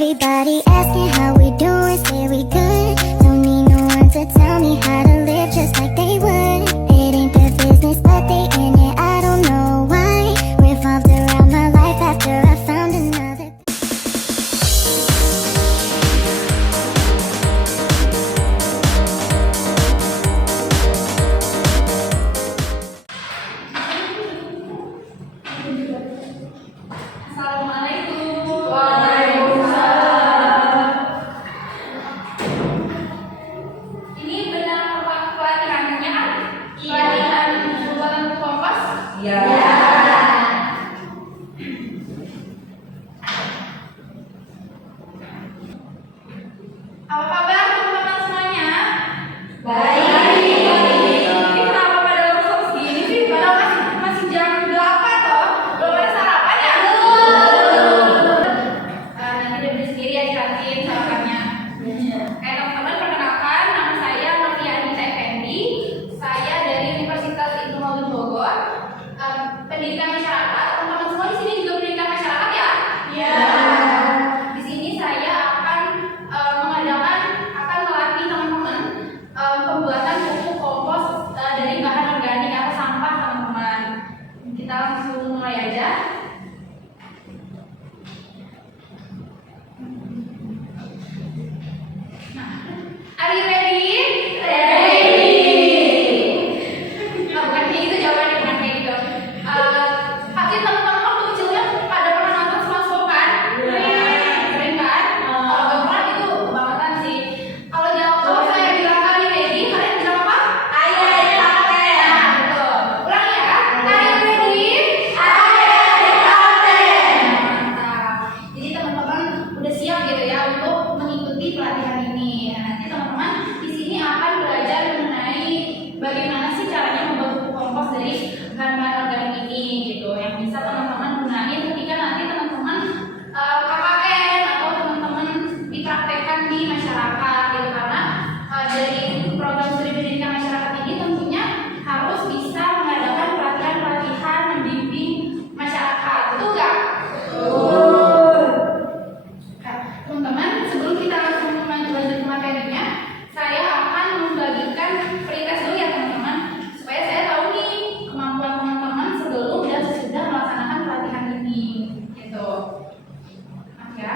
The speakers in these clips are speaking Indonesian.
Everybody asking how we doing, say we good. Don't need no one to tell me how to live just like they would. It ain't their business, but they in it, I don't know why. Revolved around my life after I found another. Apa kabar teman-teman semuanya? Baik. Ini kenapa pada lemes segini sih? Padahal masih jam 8 loh. Belum ada sarapan ya? Nanti dibeli sendiri ya di kantin sarapannya. Teman-teman, perkenalkan, nama saya Novia Anita Effendi. Saya dari Universitas Ibnu Khaldun Bogor. Pendidikan masyarakat. Teman-teman semua di sini juga pendidikan masyarakat ya? Iya. Di sini saya akan melatih teman-teman pembuatan pupuk kompos dari bahan organik atau sampah teman-teman. Kita langsung mulai aja. Nah, are you ready? Ready. Bukan kayak gitu jawabannya, bukan kayak gitu. Pasti teman-teman waktu kecilnya pada pernah nonton SpongeBob kan? Sering kan? Kalau nggak pernah itu kebangetan sih. Kalau saya bilang are you ready, kalian bilang apa? Ayo capek. Nah, betul. Ulang ya. Are you ready? Ayo capek. Mantap. Jadi teman-teman udah siap gitu ya untuk mengikuti pelatihan ini. Nah, nanti teman-teman di sini akan belajar mengenai bagaimana sih caranya membuat pupuk kompos dari bahan-bahan organik ini gitu. Yang bisa teman-teman gunain ketika nanti teman-teman KKN atau teman-teman dipraktekkan di masyarakat gitu, karena dari program studi pendidikan masyarakat ini tentunya harus bisa mengadakan pelatihan-pelatihan membimbing masyarakat. Betul nggak? Nah, teman-teman, sebelum kita langsung lanjut ke materinya, saya akan membagikan pretest dulu ya teman-teman, supaya saya tahu nih kemampuan teman-teman sebelum dan sesudah melaksanakan pelatihan ini gitu. Maaf ya.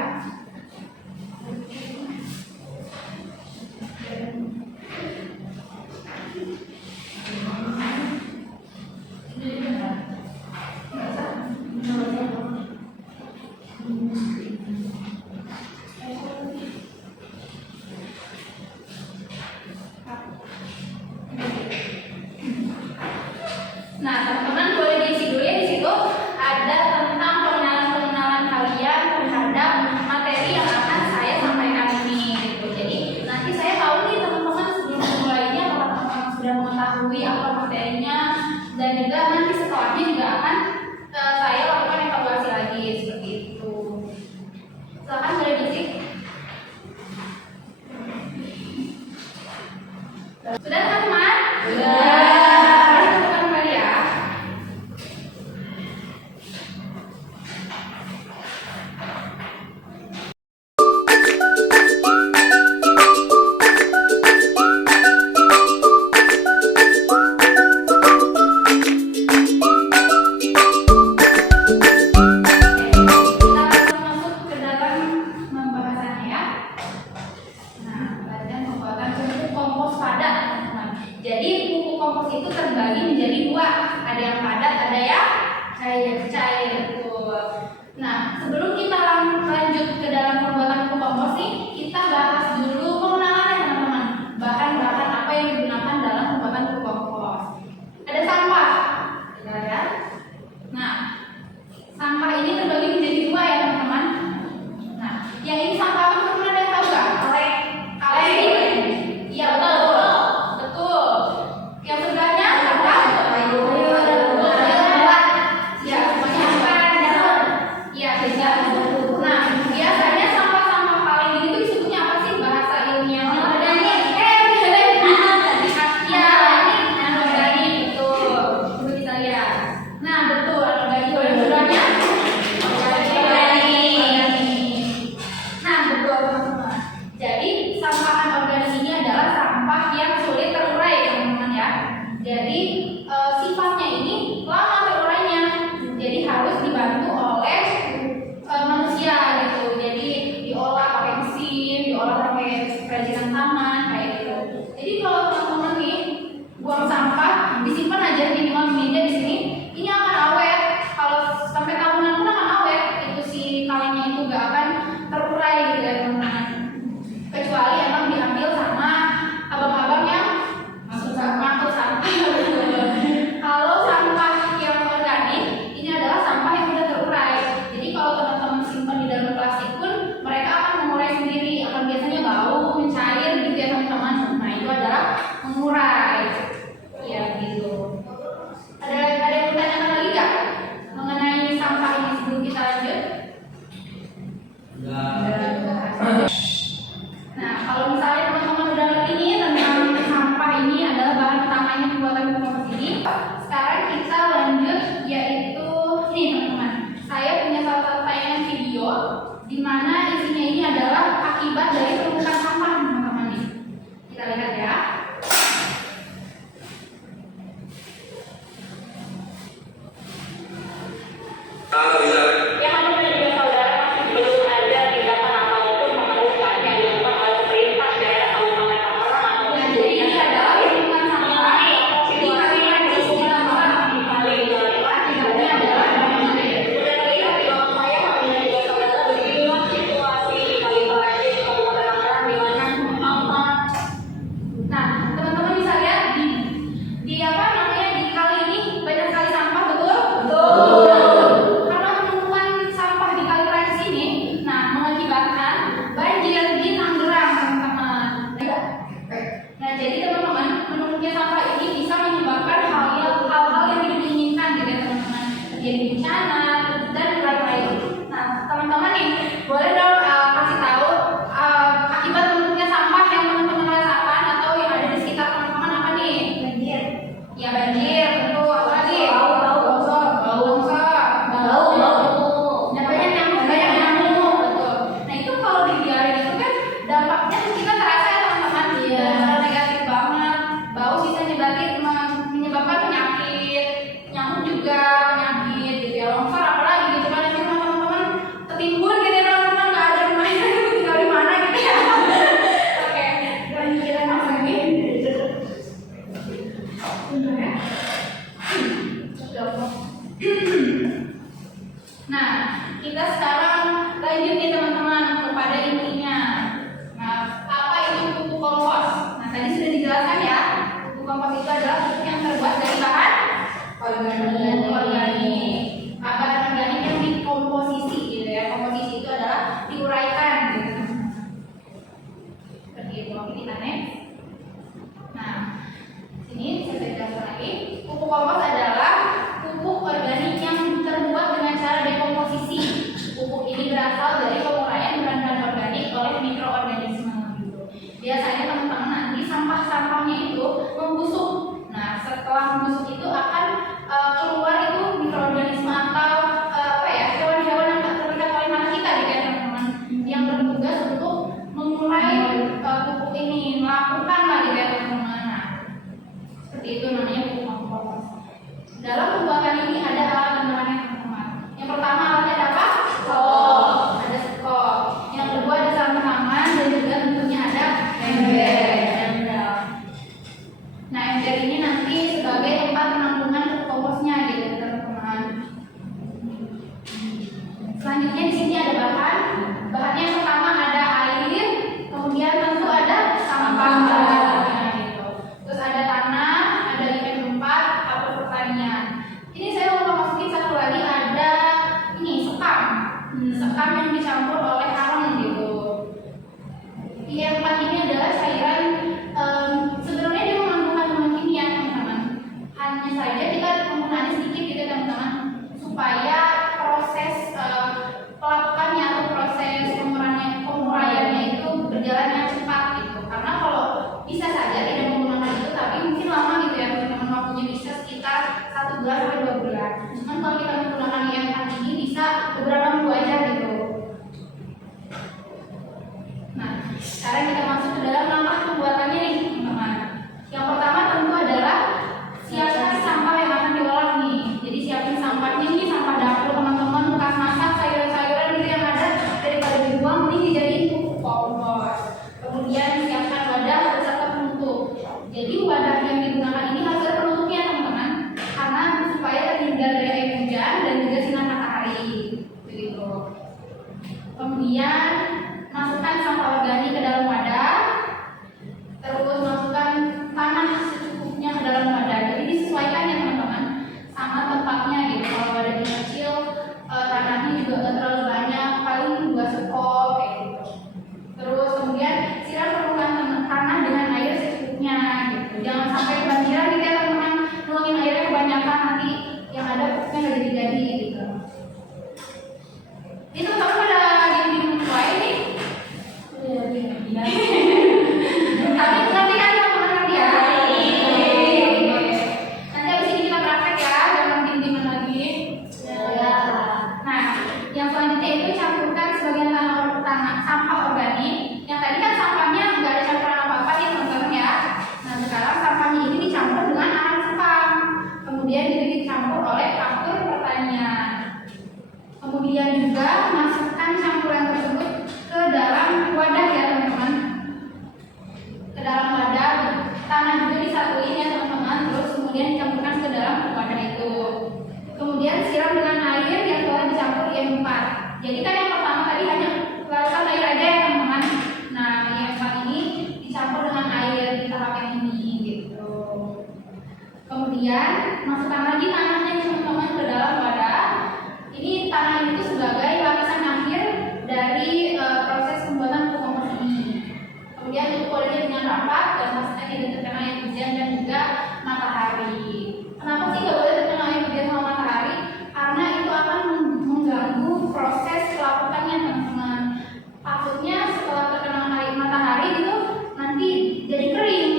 Nah, teman-teman boleh diisi dulu ya, di situ ada tentang pengenalan kalian terhadap materi yang akan saya sampaikan ini gitu. Jadi nanti saya tahu nih teman-teman sebelum memulainya apakah teman-teman sudah mengetahui apa materinya, dan juga nanti setelahnya juga akan saya lakukan evaluasi lagi seperti itu. Silakan boleh diisi. Sudah teman-teman? Sudah. Kita kembali ya. Jadi pupuk kompos itu terbagi menjadi dua, ada yang padat, ada yang cair. Betul. Nah, sebelum kita lanjut ke dalam pembuatan pupuk kompos nih, kita bahas dulu pengenalannya teman-teman. Bahan-bahan apa yang digunakan dalam pembuatan pupuk kompos. Ada sampah, ya. Nah, sampah ini terbagi menjadi dua ya teman-teman. Nah, yang ini sampah apa teman-teman, ada yang tahu nggak? Kaleng. Iya betul. Yang sebelahnya sampah ya, semuanya apa? Iya, beda. Nah, biasanya sampah-sampah kaleng ini tuh disebutnya apa sih bahasa ilmiahnya? Anorganik. Ya, ini anorganik betul. Coba kita lihat. Nah, betul anorganik. Yang sebelahnya organik. Nah, Sekarang kita masuk ke dalam langkah pembuatannya nih teman-teman. Yang pertama tentu adalah siapkan sampah yang akan diolah nih. Jadi siapin sampahnya nih, sampah dapur teman-teman, bekas masak, sayuran-sayuran gitu yang ada daripada dibuang ini dijadiin pupuk kompos. Kemudian siapkan wadah beserta penutup. Jadi wadah yang digunakan ini harus ada penutupnya teman-teman, karena supaya terhindar dari air hujan dan juga sinar matahari. Begitu. Kemudian masukkan sampah organik ke dalam wadah. Terus masukkan tanah secukupnya ke dalam wadah. Jadi disesuaikan ya teman-teman sama tempatnya gitu. Kalau wadahnya kecil, tanahnya juga nggak terlalu banyak, paling 2 sekop kayak gitu. Terus kemudian siram permukaan tanah dengan air secukupnya gitu. Jangan sampai kebanjiran gitu ya teman-teman. Nuangin airnya kebanyakan nanti yang ada pupuknya nggak jadi-jadi gitu. Ini teman-teman pada dimulai nih. Tapi nanti kan teman-teman nanti ya. Nanti abis ini kita praktek ya, jangan diem-dieman lagi. Nah, yang selanjutnya itu campurkan sebagian tanah sampah organik. Yang tadi kan sampahnya nggak ada campuran apa-apa nih teman-teman ya. Nah sekarang sampahnya ini dicampur dengan arang sepam. Kemudian itu dicampur oleh traktor pertanian. Kemudian juga masukkan campuran tersebut ke dalam wadah ya teman-teman. Ke dalam wadah, tanah juga disatuin ya teman-teman. Terus kemudian dicampurkan ke dalam wadah itu. Kemudian siram dengan air yang telah dicampur IM4. Jadi kan yang pertama tadi hanya larutan air aja ya teman-teman. Nah IM4 ini dicampur dengan air di tahap yang ini gitu. Kemudian masukkan lagi tanahnya teman-teman ke dalam wadah. Ini tanah itu sebagai lapisan akhir dari proses pembuatan pupuk kompos ini. Kemudian tutup wadahnya dengan rapat dan pastikan tidak terkena air hujan dan juga matahari. Kenapa sih nggak boleh terkena air hujan sama matahari? Karena itu akan mengganggu proses pelapukannya teman-teman. Takutnya setelah terkena air matahari itu nanti jadi kering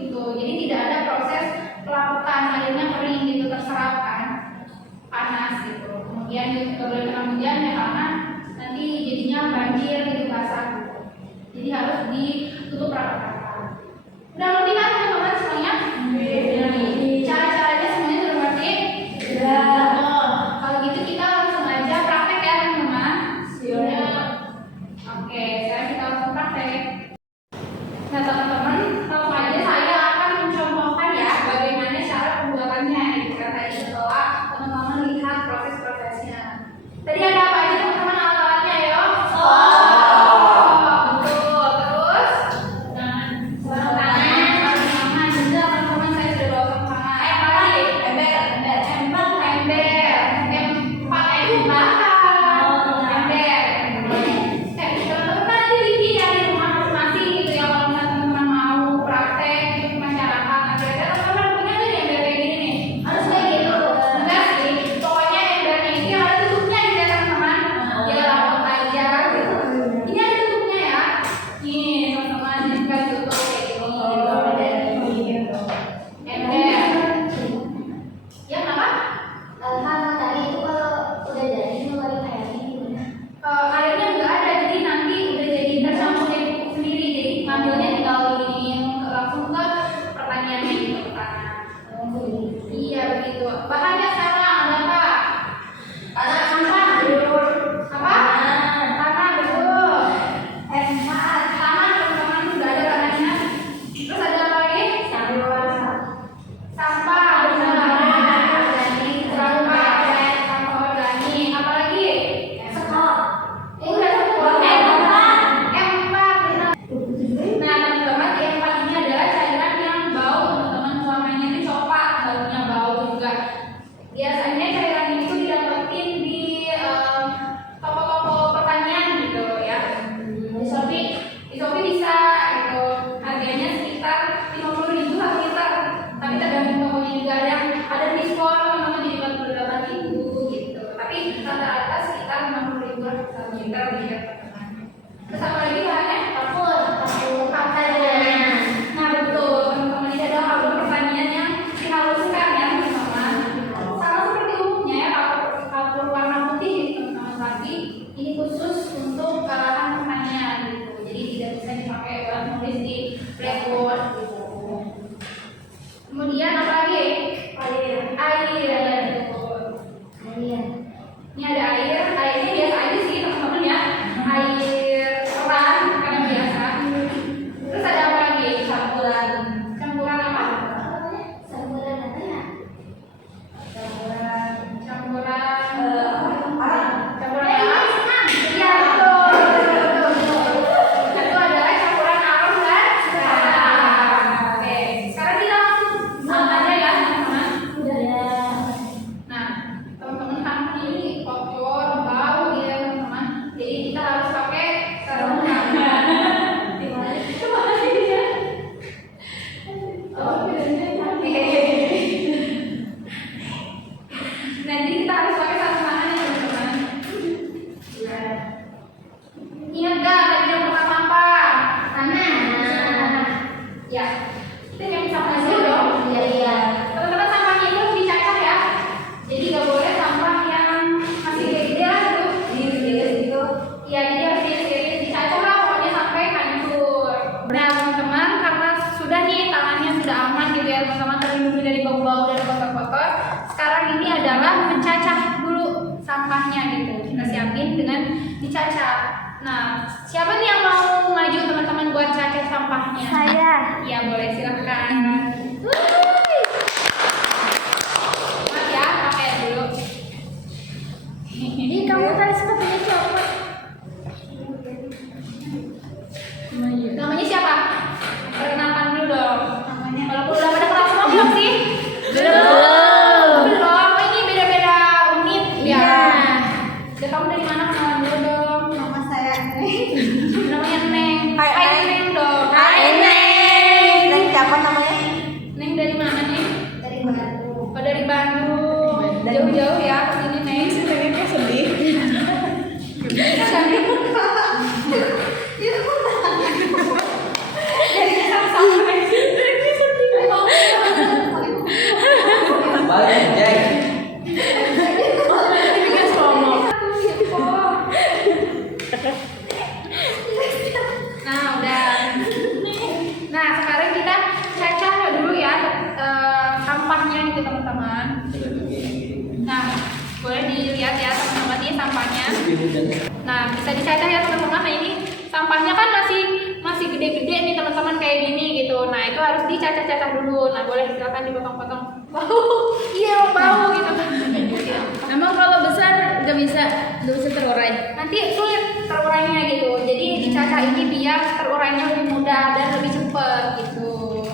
gitu. Jadi tidak ada proses pelapukan, airnya kering gitu, terserap kan panas gitu. Kemudian juga boleh kena hujan ya karena nanti jadinya banjir gitu, basah gitu. Jadi harus ditutup rapat-rapat. Udah ngerti kan teman-teman semuanya? Cara-caranya semuanya sudah ngerti? Kalau gitu kita langsung aja praktek ya teman-teman. Oke, sekarang kita langsung praktek. Nah teman-teman, langsung aja saya akan mencontohkan ya bagaimana cara pembuatannya gitu kan tadi setelah teman-teman lihat proses-prosesnya. Tadi ada apa aja teman-teman alat-alatnya ya? Betul. Terus sarung tangan juga teman-teman saya sudah bawa sarung tangan. Apa lagi? Ember. Yang pakai di belakang. Ember. Teman-teman nanti bikin ya di rumah dari bau-bau dan kotor-kotor. Sekarang ini adalah mencacah dulu sampahnya gitu. Kita siapin dengan dicacah. Nah, siapa nih yang mau maju teman-teman buat cacah sampahnya? Saya. Ya boleh, silahkan. Maaf ya, pakai dulu. Ih, kamu tadi sepatunya copot. Namanya siapa? Perkenalkan dulu dong. Walaupun udah pada kelas semua belum sih? Belum. Oh, ini beda-beda unit ya. Udah, kamu dari mana? Kenalan dulu dong. Nama saya Namanya Neng. Hai, Hai Neng. Neng dong. Hai, Neng. Neng siapa namanya? Neng dari mana nih? Dari Bandung. Oh, dari Bandung. Jauh-jauh ya ke sini Neng. Sebenarnya sedih. Balik, Jack. Nah, udah. Nah, sekarang kita cacah dulu ya sampahnya gitu teman-teman. Nah, boleh dilihat ya teman-teman ini sampahnya. Nah, bisa dicacah ya teman-teman. Nah, ini sampahnya kan masih gede-gede nih teman-teman kayak gini gitu. Nah, itu harus dicacah-cacah dulu. Nah, boleh silakan dipotong-potong. Iya, bau gitu. Emang kalau besar nggak bisa terurai. Nanti sulit terurainya gitu. Jadi dicacah ini biar terurainya lebih mudah dan lebih cepat gitu.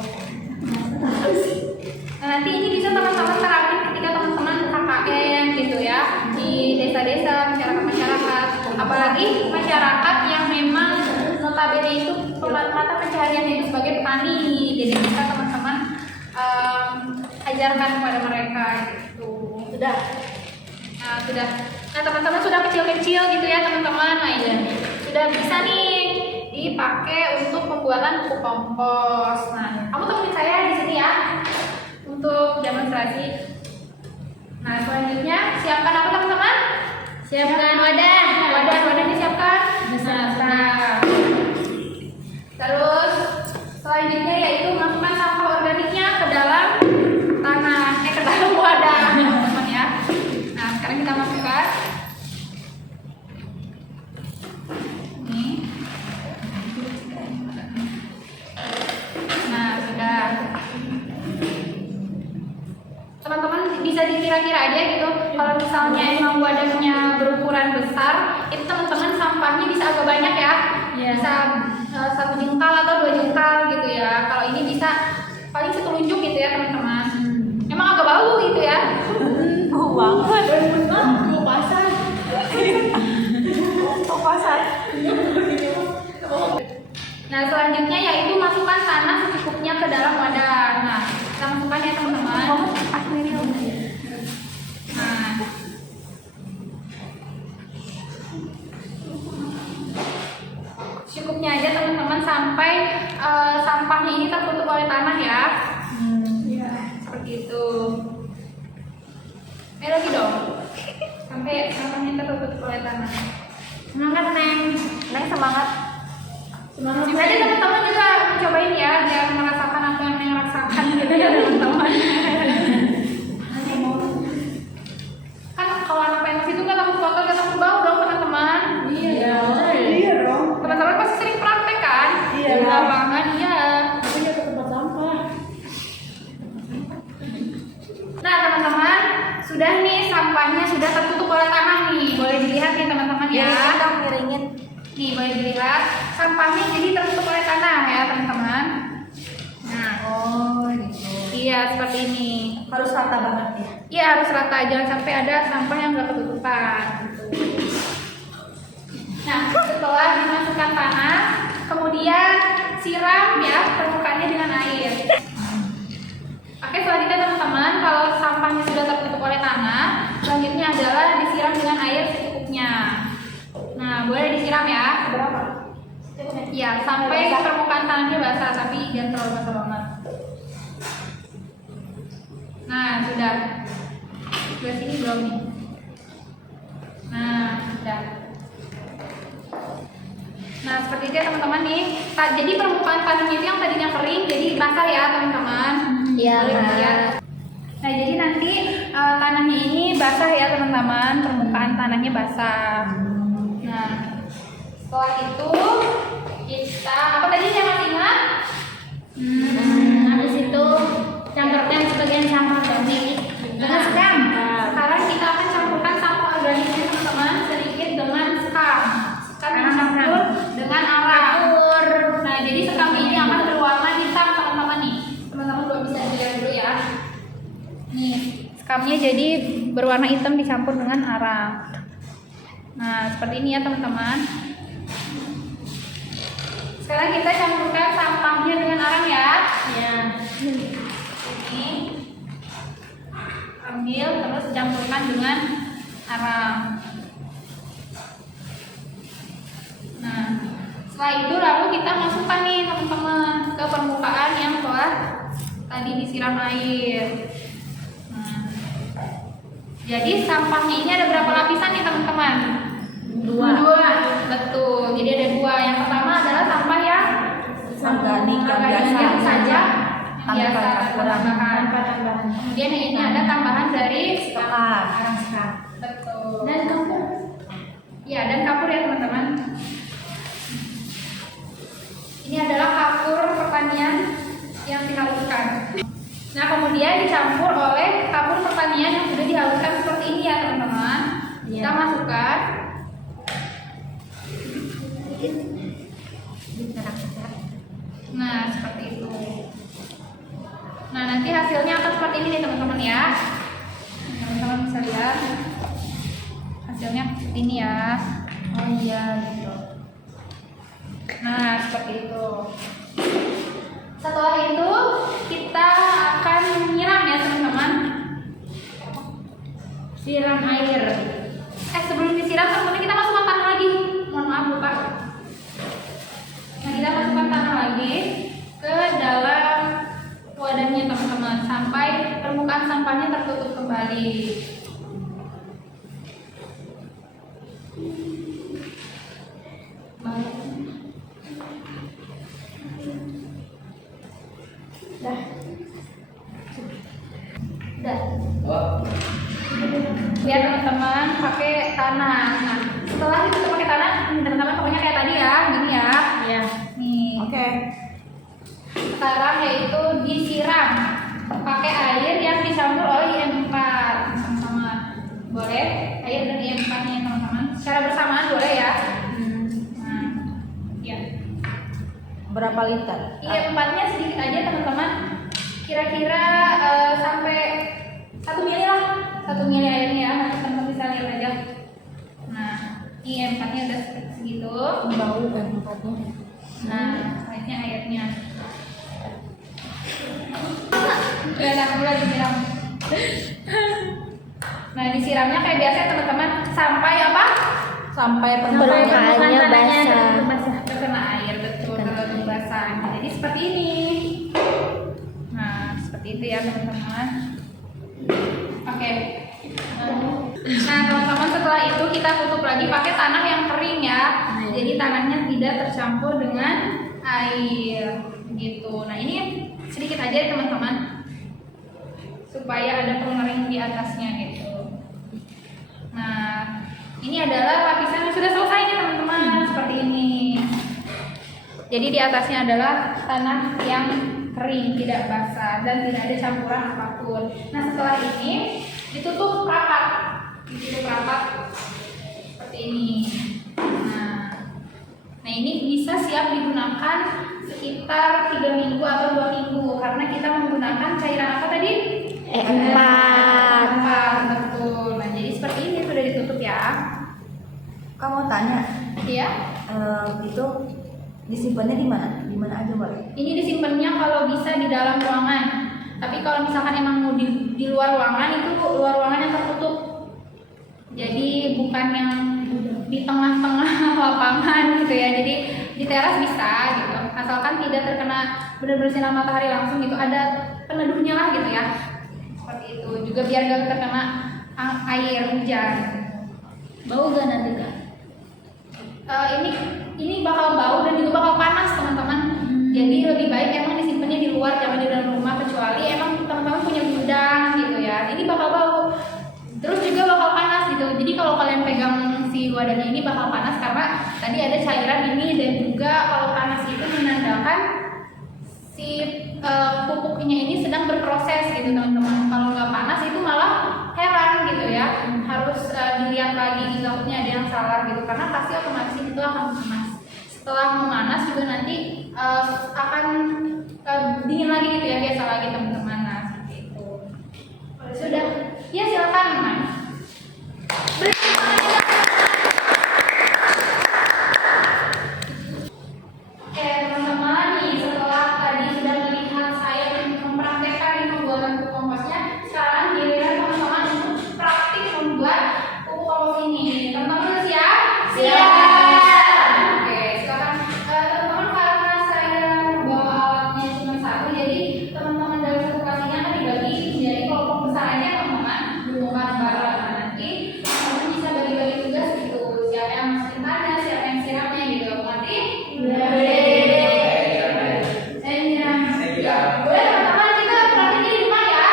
Nah, nanti ini bisa teman-teman terapin ketika teman-teman KKN gitu ya di desa-desa, masyarakat-masyarakat. Apalagi masyarakat yang memang notabene itu mata pencahariannya itu sebagai petani. Jadi bisa teman-teman ajarkan kepada mereka gitu. Sudah. Nah, sudah. Nah, teman-teman sudah kecil-kecil gitu ya, teman-teman. Nah, iya. Sudah bisa nih dipakai untuk pembuatan pupuk kompos. Nah, kamu temenin saya di sini ya untuk demonstrasi. Nah, selanjutnya siapkan apa teman-teman? Siapkan wadah. Wadah disiapkan. Nah. Terus selanjutnya yaitu masukkan sampah organiknya ke dalam tanah, ke dalam wadah, teman-teman ya. Nah, sekarang kita masukkan. Ini. Nah, sudah. Teman-teman bisa dikira-kira aja gitu. Kalau misalnya emang wadahnya berukuran besar, itu teman-teman sampahnya bisa agak banyak ya. Iya. Bisa 1 jengkal atau 2 jengkal gitu ya. Kalau ini bisa paling setelunjuk gitu ya teman-teman. Emang agak bau gitu ya. Bau banget. Bau pasar. Bau pasar. Nah, selanjutnya yaitu masukkan tanah secukupnya ke dalam wadah. Nah, kita masukkan ya teman-teman. Nah, cukupnya aja teman-teman sampai sampahnya ini tertutup oleh tanah ya. Seperti itu. Lagi dong. Sampai sampahnya tertutup oleh tanah. Semangat, Neng. Neng semangat. Semangat. Nanti teman-teman juga cobain ya, biar merasakan apa yang Neng rasakan gitu ya teman-teman. Kan kalau anak PNS itu nggak takut kotor, nggak takut bau dong teman-teman. Iya. Teman-teman pasti sering praktek kan? Iya. Di lapangan, iya. Tapi dia ke tempat sampah. Nah teman-teman, sudah nih sampahnya sudah tertutup oleh tanah nih. Boleh dilihat nih teman-teman ya. Miringin. Nih boleh dilihat sampahnya jadi tertutup oleh tanah ya teman-teman. Nah, Oh, gitu. iya seperti ini. Harus rata banget ya. Iya harus rata, jangan sampai ada sampah yang nggak ketutupan. Gitu. Nah, setelah dimasukkan tanah, kemudian siram ya permukaannya dengan air. Oke, selanjutnya teman-teman, kalau sampahnya sudah tertutup oleh tanah, selanjutnya adalah disiram dengan air secukupnya. Nah, boleh disiram ya. Berapa? Ya, sampai permukaan tanahnya basah, tapi jangan terlalu basah banget. Nah, sudah. Sudah sini belum nih? Nah, sudah. Nah, seperti itu ya teman-teman nih. Jadi permukaan tanahnya itu yang tadinya kering, jadi basah ya teman-teman. Iya. Boleh dilihat. Nah, jadi nanti tanahnya ini basah ya teman-teman, permukaan tanahnya basah. Nah, setelah itu kita apa tadi yang masih ingat? Habis itu campurkan sebagian sampah organik dengan skam. Sekarang kita akan campurkan sampah organiknya teman-teman sedikit dengan skam. Skam dicampur dengan arang. Nah, jadi skam ini akan berwarna hitam teman-teman nih. Teman-teman belum bisa dilihat dulu ya. Nih, skamnya jadi berwarna hitam dicampur dengan arang. Nah, seperti ini ya teman-teman. Sekarang kita campurkan sampahnya dengan arang ya. Ya. Ini ambil terus campurkan dengan arang. Nah, setelah itu lalu kita masukkan nih teman-teman ke permukaan yang telah tadi disiram air. Nah, jadi sampahnya ini ada berapa lapisan nih teman-teman? Dua. Betul. Jadi ada dua. Yang pertama adalah sampah yang organik yang biasa saja, tanpa tambahan. Kemudian yang ini ada tambahan dari arang skam. betul. Dan kapur. Ya, dan kapur ya teman-teman. Ini adalah kapur pertanian yang dihaluskan. Nah, kemudian dicampur oleh kapur pertanian yang sudah dihaluskan seperti ini ya teman-teman. Kita masukkan. Nah, seperti itu. Nah, nanti hasilnya akan seperti ini nih teman-teman ya. Teman-teman bisa lihat hasilnya seperti ini ya. Oh iya gitu. Nah, seperti itu. Setelah itu kita akan menyiram ya teman-teman. Siram air. Sebelum disiram teman-teman kita masukkan tanah lagi. Mohon maaf lupa. Nah, kita masukkan tanah lagi ke dalam wadahnya teman-teman sampai permukaan sampahnya tertutup kembali. Udah. Biar teman-teman pakai tanah. Nah, setelah itu pakai tanah, teman-teman pokoknya kayak tadi ya, gini ya. Ya. Nih. Oke. Sekarang yaitu disiram pakai air yang dicampur oleh IM4 sama-sama. Boleh air dan IM4 nya teman-teman. Secara bersamaan boleh ya. Nah, ya. Berapa liter? IM4 nya sedikit aja teman-teman. Kira-kira sampai 1 mili lah. 1 mili airnya ya. Nanti teman-teman bisa lihat aja. Nah, IM4 nya udah segitu. Bau kan tempatnya. Nah, selanjutnya airnya. Udah mulai disiram. Nah, disiramnya kayak biasa ya teman-teman sampai apa? Sampai Permukaannya basah. Terkena air, betul, terlalu basah. Jadi seperti ini. Nah, seperti itu ya teman-teman. Oke. Nah, teman-teman setelah itu kita tutup lagi pakai tanah yang kering ya. Jadi tanahnya tidak tercampur dengan air gitu. Nah, ini sedikit aja ya teman-teman supaya ada pengering di atasnya gitu. Nah, ini adalah lapisan yang sudah selesai nih teman-teman, seperti ini. Jadi di atasnya adalah tanah yang kering, tidak basah dan tidak ada campuran apapun. Nah, setelah ini ditutup rapat, seperti ini. Nah, ini bisa siap digunakan sekitar 3 minggu atau 2 minggu karena kita menggunakan cairan apa tadi? E4. Betul. Nah, jadi seperti ini sudah ditutup ya. Kamu tanya, Iya. itu disimpannya di mana? Di mana aja boleh? Ini disimpannya kalau bisa di dalam ruangan. Tapi kalau misalkan emang mau di luar ruangan itu luar ruangan yang tertutup. Jadi bukan yang di tengah-tengah lapangan gitu ya. Jadi di teras bisa gitu. Asalkan tidak terkena benar-benar sinar matahari langsung gitu. Ada peneduhnya lah gitu ya. Seperti itu. Juga biar gak terkena air hujan. Bau gak nanti Kak? Ini bakal bau dan juga bakal panas teman-teman. Jadi lebih baik emang disimpannya di luar, jangan di dalam rumah kecuali emang teman-teman punya gudang gitu ini bakal panas karena tadi ada cairan ini, dan juga kalau panas itu menandakan si pupuknya ini sedang berproses gitu teman-teman. Kalau nggak panas itu malah heran gitu ya, harus dilihat lagi takutnya ada yang salah gitu, karena pasti otomatis itu akan panas. Setelah memanas juga nanti akan dingin lagi gitu ya, biasa lagi teman-teman. Nah seperti itu. Sudah, ya silakan Mas. Oke teman-teman, nih setelah tadi sudah melihat saya mempraktekkan di pembuatan pupuk komposnya, sekarang giliran teman-teman untuk praktik membuat pupuk kompos ini. Teman-teman sudah siap? Siap. Oke, silakan teman-teman, karena saya bawa alatnya cuma satu, jadi teman-teman dalam satu kelasnya akan dibagi menjadi kelompok besar aja teman-teman, bareng-bareng. Nah, nanti teman-teman bisa bagi-bagi tugas gitu, siapa yang masukin tanah, siapa yang siramnya gitu. Nanti boleh teman-teman, kita praktiknya di rumah ya.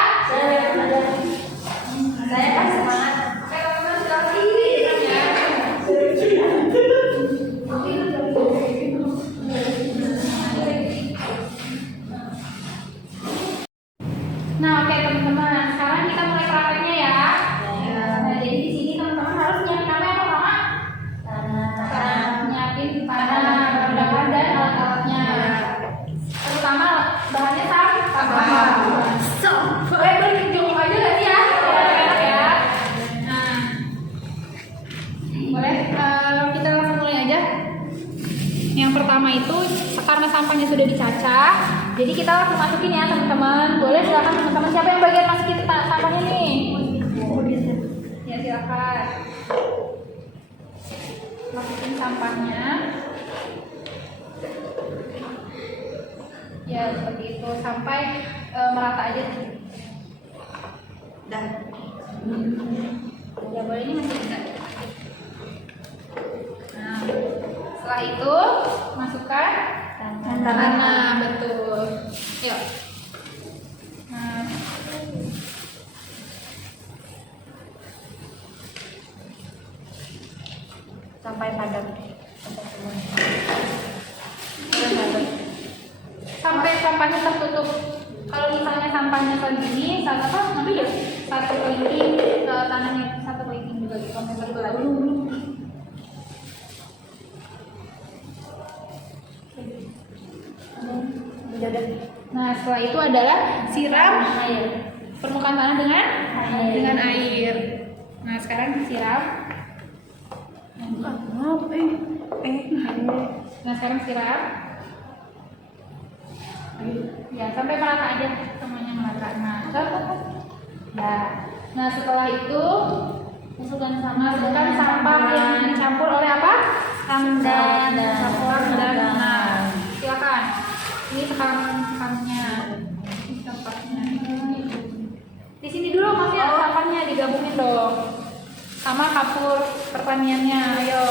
Saya kan semangat. Oke teman-teman, silakan di ya. Nah, oke teman-teman, sekarang kita mulai prakteknya ya. Nah, jadi di sini teman-teman harus nyiapin apa ya pertama? Nyiapin tanah, bahan dan alat-alatnya. Terutama bahannya sampah. Boleh berjungkuk aja nggak sih ya? Enak ya. Nah, boleh kita langsung mulai aja. Yang pertama itu karena sampahnya sudah dicacah, jadi kita langsung masukin ya teman-teman. Boleh silakan teman-teman, siapa yang bagian masukin sampahnya nih? Ya silakan. Masukin sampahnya. Ya seperti itu sampai merata aja. Dan Ya boleh, ini masih bisa. Nah, setelah itu masukkan tanah, betul. Yuk. Nah, sampai padat. sampai sampahnya tertutup. Kalau misalnya sampahnya segini, nanti ya satu kelingking, tanahnya satu kelingking juga gitu. Sampai berbelah dulu. Nah, setelah itu adalah siram permukaan tanah dengan air. Nah, sekarang siram. Nah, sekarang siram. Ya, sampai merata aja, semuanya merata. Nah, setelah itu masukkan sampah yang dicampur oleh apa? Hamdan. Nah, silakan. Ini sekarangnya sampahnya. Di sini dulu maksudnya sampahnya digabungin dong. Sama kapur pertaniannya, ayo.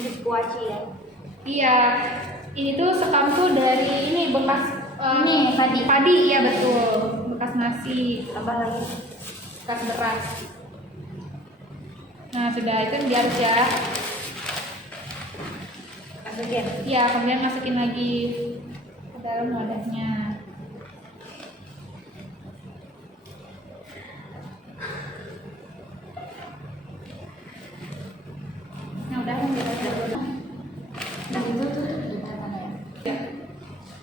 Ini kuaci ya. Iya, ini tuh sekam tuh dari ini bekas Ini, padi, ya betul, bekas nasi, Tambah lagi. bekas beras. Nah sudah, itu diaduk ya. Masukin. Ya, kemudian masukin lagi ke dalam wadahnya. Nah udah, yang kita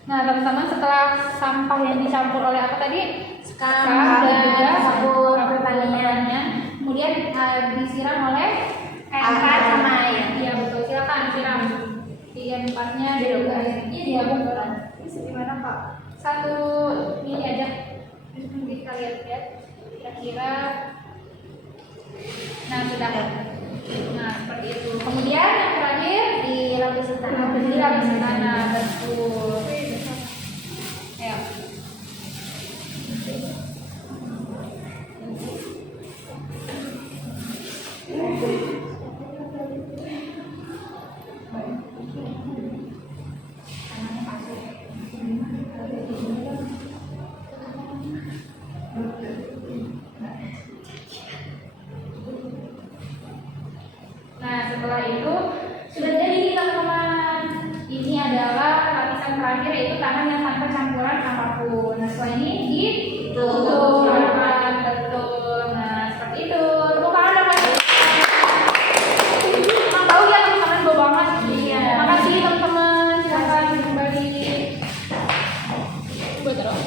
Nah teman-teman, setelah sampah yang dicampur oleh apa tadi? Sekam dan juga kapur pertaniannya, kemudian disiram oleh Air sama air. Iya betul, silakan siram. Tiga empatnya juga airnya digabungkan. Ini gimana Pak? Satu ini aja. Nanti kita lihat-lihat kira-kira. Nah sudah. Nah seperti itu. Kemudian yang terakhir Dilapisi tanah. dilapisi tanah, betul. Ayo. setelah itu sudah jadi teman-teman. Ini adalah lapisan terakhir, yaitu tanah yang tanpa campuran apapun. Nah setelah ini ditutup. Betul. Nah seperti itu. Tepuk tangan dong Mas. Emang tahu ya teman-teman, gue banget. Iya. Makasih teman-teman. Silakan kembali. Buat terus.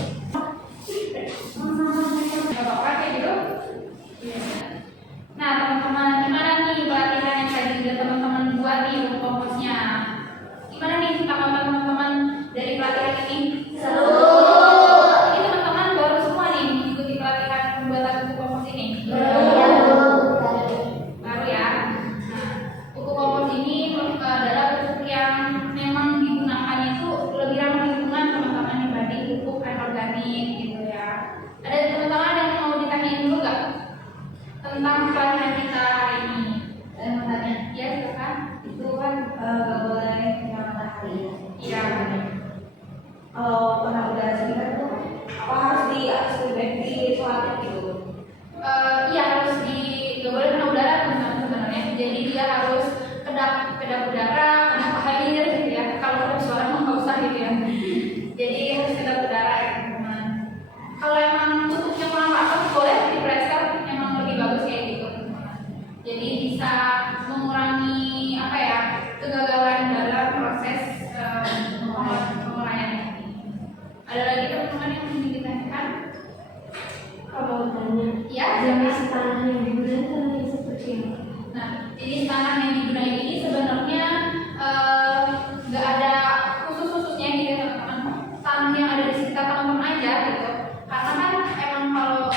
Bapak kayak gitu. Nah teman-teman, gimana nih pelatihan yang tadi udah teman-teman buat nih untuk komposnya? Gimana nih tanggapan teman-teman dari pelatihan ini? Seru. Ini teman-teman baru semua nih mengikuti pelatihan pembuatan buku kompos ini. Baru ya. Nah, buku kompos ini adalah buku yang memang digunakannya itu lebih ramah lingkungan teman-teman dibanding pupuk anorganik gitu ya. Ada teman-teman yang mau ditanyain dulu nggak tentang pelatihan kita hari ini? Ada yang mau tanya? Ya silakan. Itu kan nggak boleh kena matahari ya. Iya benar. Kalau kena udara sekitar tuh apa harus disolatin gitu? Iya harus nggak boleh kena udara teman-teman sebenarnya. Jadi dia harus kedap udara, kedap air gitu ya. Kalau kedap suara mah nggak usah gitu ya. Jadi harus kedap udara ya teman-teman. Kalau emang tutupnya kurang rapat boleh dipreser, emang lebih bagus kayak gitu teman-teman. Jadi bisa mengurangi apa ya kegagalan dalam proses penguraian ini. Ada lagi teman-teman yang ingin ditanyakan? Kalau tanya, Ya, jenis silakan. tanah yang digunakan yang seperti ini. Nah, jenis tanah yang digunakan ini sebenarnya nggak ada khusus-khususnya gitu ya teman-teman. Tanah yang ada di sekitar teman-teman aja gitu. Karena kan emang kalau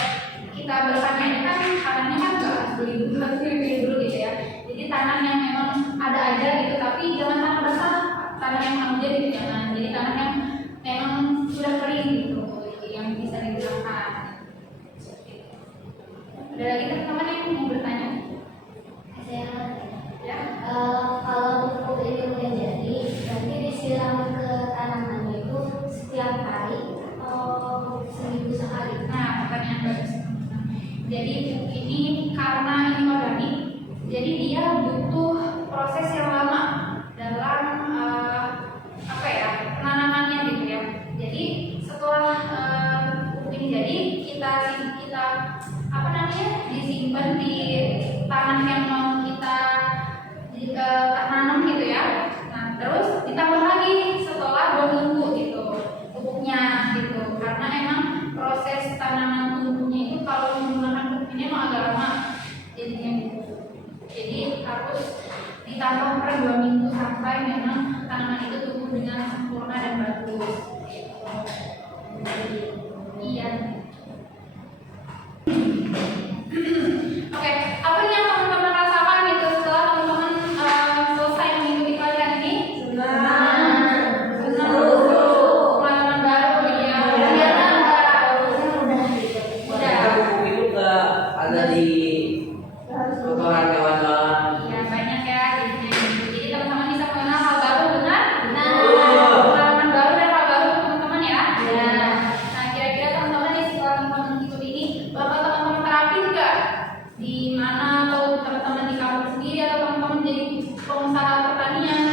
kita bertanya ini kan tanahnya kan nggak harus beli dulu gitu ya. Jadi tanah yang memang ada aja gitu, tapi jangan tanah basah, tanah yang hujan gitu jangan. Jadi tanah yang memang sudah kering gitu, yang bisa digunakan. Ada lagi teman-teman yang mau bertanya? Saya Ya. kalau pupuk itu udah jadi, berarti disiram ke tanamannya itu setiap hari atau seminggu sekali? Nah, pertanyaan bagus. Jadi pupuk ini karena ini organik, jadi dia butuh proses yang lama dalam apa ya penanamannya gitu ya. Jadi setelah pupuk ini jadi kita apa namanya disimpan di tanah yang mau kita tanam gitu ya. Nah terus ditambah lagi setelah 2 minggu gitu pupuknya gitu, karena emang proses tanaman tumbuhnya itu kalau menggunakan pupuk ini emang agak lama jadinya gitu. Jadi harus ditambah per 2 minggu sampai memang tanaman itu tumbuh dengan sempurna dan bagus gitu. Iya. Oke, apa nih yang teman-teman rasakan gitu setelah teman-teman selesai mengikuti pelatihan ini? Senang, pengalaman baru gitu ya. Ternyata udah. Ternyata buku itu nggak ada di kotoran kawan-kawan. Iya banyak ya jadinya. Jadi teman-teman bisa mengenal hal baru, benar? Betul. Pengalaman baru dan hal baru teman-teman ya. Nah kira-kira teman-teman nih setelah teman-teman ikut ini bakal teman-teman terapin nggak? Di mana atau teman-teman di kampus sendiri atau teman-teman jadi pengusaha pertanian?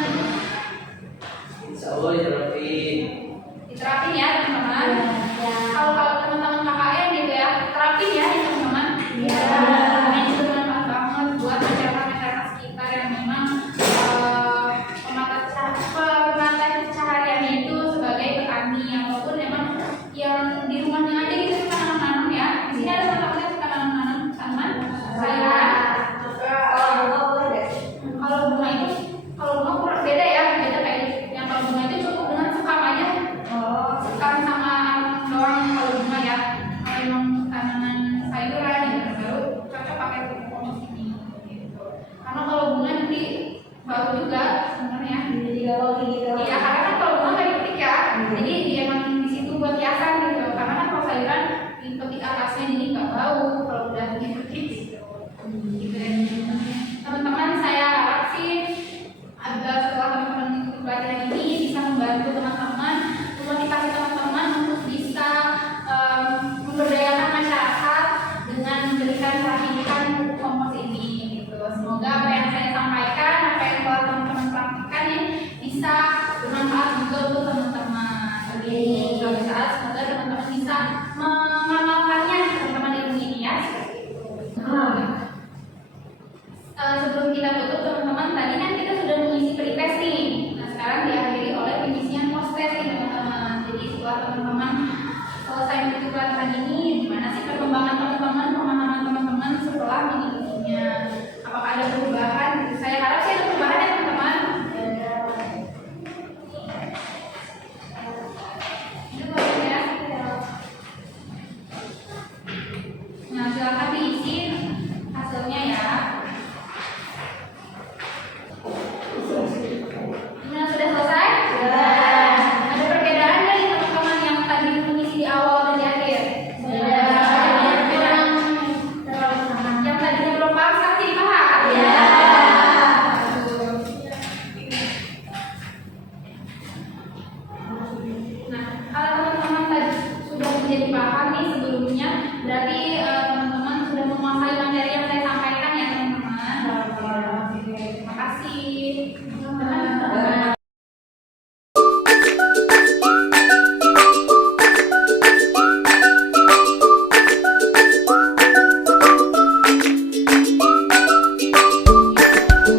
Insya Allah diterapin. Diterapin ya teman-teman. Kalau teman-teman KKN gitu ya, terapin ya teman-teman. Karena itu bermanfaat banget buat masyarakat sekitar yang memang pemata cahariannya itu sebagai petani ataupun memang yang di rumahnya aja gitu suka nanam-nanam ya. Di sini ada teman-teman yang suka nanam-nanam tanaman sayuran. Kalau bunga boleh deh. Kalau bunga itu, kalau bunga kurang beda ya, beda kayak yang kalau bunga itu cukup dengan sekam aja. Sekam sama doang kalau bunga ya. Kalau emang tanaman sayuran ya baru cocok pakai pupuk kompos ini gitu. Karena kalau bunga nanti baru juga sebenarnya. Iya, karena kan kalau bunga nggak dipetik ya, jadi dia emang di situ buat hiasan gitu. Karena kan kalau sayuran dipetik atasnya jadi nggak bau kalau udah dipetik gitu. Gitu ya teman-teman, saya harap sih agar setelah teman-teman mengikuti pelatihan ini bisa membantu teman-teman, memotivasi teman-teman untuk bisa memberdayakan masyarakat dengan memberikan pelatihan pupuk kompos ini gitu. Semoga apa yang saya sampaikan teman-teman.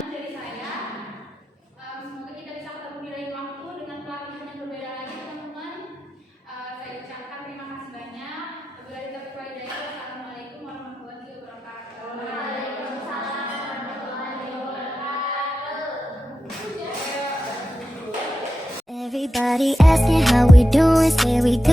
Dari saya, semoga kita bisa ketemu di lain waktu dengan pelatihan yang berbeda lagi, teman-teman. Saya ucapkan terima kasih banyak. Wabillahi taufiq wal hidayah. Wassalamualaikum warahmatullahi wabarakatuh. Waalaikumsalam warahmatullahi wabarakatuh. Everybody asking how we doing, say we good.